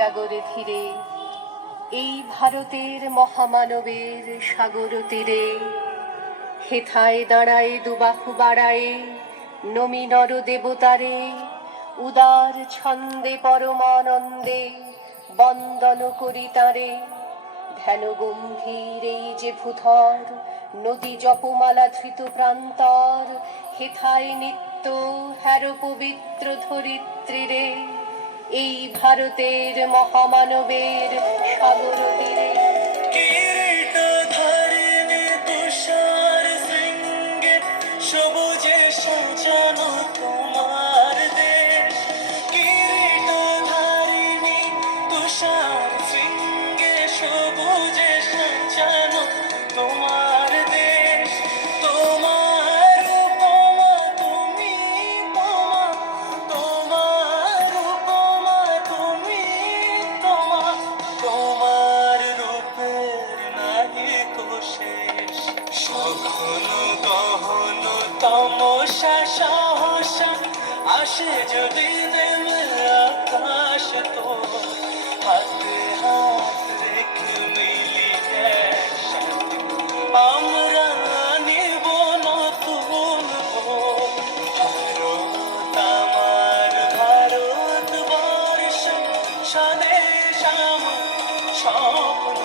জাগরে ধীরে, এই ভারতের মহামানবের সাগর তীরে। হেথায় দাঁড়ায় দুবাহু বাড়ায় নমি নর দেবতারে, উদার ছন্দে পরমানন্দে বন্দন করি তারে। ধ্যান গম্ভীর এই যে ভূধর, নদী জপমালা ধৃত প্রান্তর। হেথায় নিত্য হ্যার পবিত্র ধরিত্রীরে, এই ভারতের মহামানবের সাগর তীরে। কিরীটধারিণী তুষার শৃঙ্গে সবুজে সাজানো তোমার দেশ। কিরীটধারিণী তুষার শৃঙ্গে সবুজে সাজানো তোমার দেশ। তোমার উপমা তুমি তোমা, তোমার উপমা তুমি তোমা, তোমার রূপের নাহি কো শেষ। সঘন গহন তমসা সহসা আসে যদি নেমে আকাশ তো, হাতে হাত রেখে মিলি একসাথে আমরা নিব নতুন ভোর। ভারত আমার ভারতবর্ষ, স্বদেশ আমার স্বপ্ন